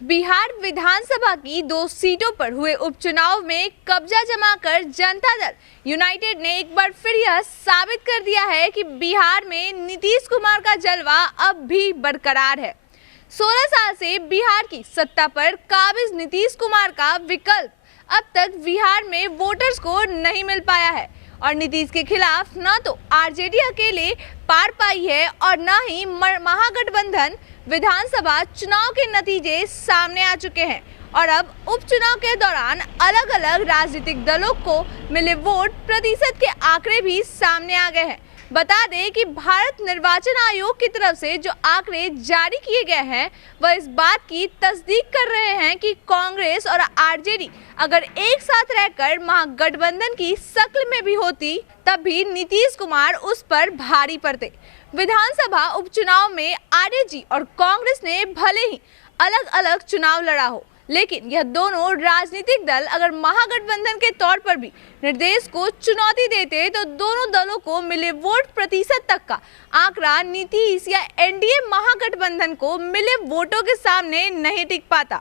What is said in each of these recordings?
बिहार विधानसभा की 2 सीटों पर हुए उपचुनाव में कब्जा जमाकर जनता दल यूनाइटेड ने एक बार फिर यह साबित कर दिया है कि बिहार में नीतीश कुमार का जलवा अब भी बरकरार है। 16 साल से बिहार की सत्ता पर काबिज नीतीश कुमार का विकल्प अब तक बिहार में वोटर्स को नहीं मिल पाया है और नीतीश के खिलाफ न तो आरजेडी अकेले पार पाई है और न ही महागठबंधन। विधानसभा चुनाव के नतीजे सामने आ चुके हैं और अब उपचुनाव के दौरान अलग अलग राजनीतिक दलों को मिले वोट प्रतिशत के आंकड़े भी सामने आ गए हैं। बता दें कि भारत निर्वाचन आयोग की तरफ से जो आंकड़े जारी किए गए हैं वह इस बात की तस्दीक कर रहे हैं कि कांग्रेस और आरजेडी अगर एक साथ रहकर महागठबंधन की शक्ल में भी होती तब भी नीतीश कुमार उस पर भारी पड़ते। विधानसभा उपचुनाव में आरजेडी और कांग्रेस ने भले ही अलग अलग चुनाव लड़ा हो, लेकिन यह दोनों राजनीतिक दल अगर महागठबंधन के तौर पर भी निर्देश को चुनौती देते तो दोनों दलों को मिले वोट प्रतिशत तक का आंकड़ा नीतीश या एनडीए महागठबंधन को मिले वोटों के सामने नहीं टिक पाता।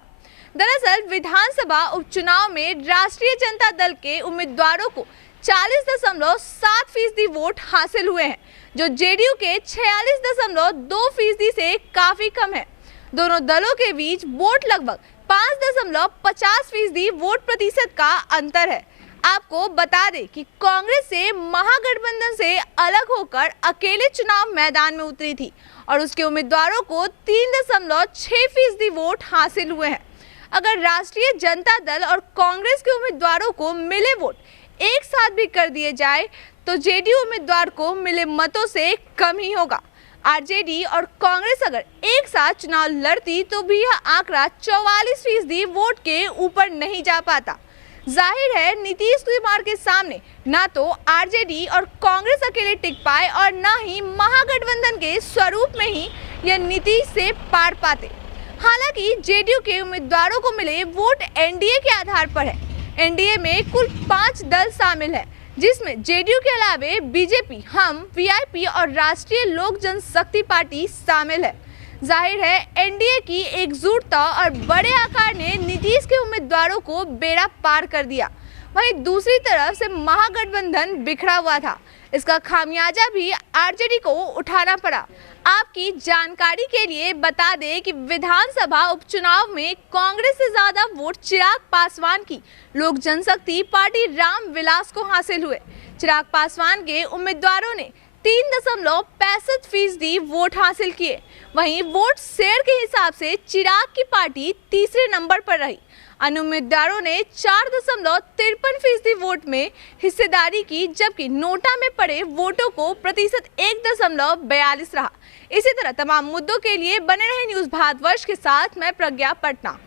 दरअसल विधानसभा उपचुनाव में राष्ट्रीय जनता दल के उम्मीदवारों को 40.7% वोट हासिल हुए हैं, जो जेडीयू के 46.2% से काफी कम है। दोनों दलों के बीच वोट लगभग 5.50% वोट प्रतिशत का अंतर है। आपको बता दें कि कांग्रेस से महागठबंधन से अलग होकर अकेले चुनाव मैदान में उतरी थी और उसके उम्मीदवारों को 3.6% वोट हासिल हुए हैं। अगर राष्ट्रीय जनता दल और कांग्रेस के उम्मीदवारों को मिले वोट एक साथ भी कर दिए जाए तो जेडीयू उम्मीदवार को मिले मतों से कम ही होगा। आरजेडी और कांग्रेस अगर एक साथ चुनाव लड़ती तो भी यह आंकड़ा 44% वोट के ऊपर नहीं जा पाता। जाहिर है नीतीश कुमार के सामने ना तो आरजेडी और कांग्रेस अकेले टिक पाए और ना ही महागठबंधन के स्वरूप में ही यह नीतीश से पार पाते। हालांकि जेडीयू के उम्मीदवारों को मिले वोट एनडीए के आधार पर है। एनडीए में कुल 5 दल शामिल है, जिसमें जेडीयू के अलावे बीजेपी, हम, वीआईपी और राष्ट्रीय लोक जनशक्ति पार्टी शामिल है। जाहिर है एनडीए की एकजुटता और बड़े आकार ने नीतीश के उम्मीदवारों को बेड़ा पार कर दिया। वहीं दूसरी तरफ से महागठबंधन बिखरा हुआ था, इसका खामियाजा भी आरजेडी को उठाना पड़ा। आपकी जानकारी के लिए बता दें कि विधानसभा उपचुनाव में कांग्रेस से ज्यादा वोट चिराग पासवान की लोक जनशक्ति पार्टी रामविलास को हासिल हुए। चिराग पासवान के उम्मीदवारों ने 3.65% वोट हासिल किए। वहीं वोट शेयर के हिसाब से चिराग की पार्टी तीसरे नंबर पर रही। अन्य उम्मीदवारों ने 4.53% वोट में हिस्सेदारी की, जबकि नोटा में पड़े वोटों को प्रतिशत 1.42 रहा। इसी तरह तमाम मुद्दों के लिए बने रहे न्यूज़ भारतवर्ष के साथ मैं प्रज्ञा पटना।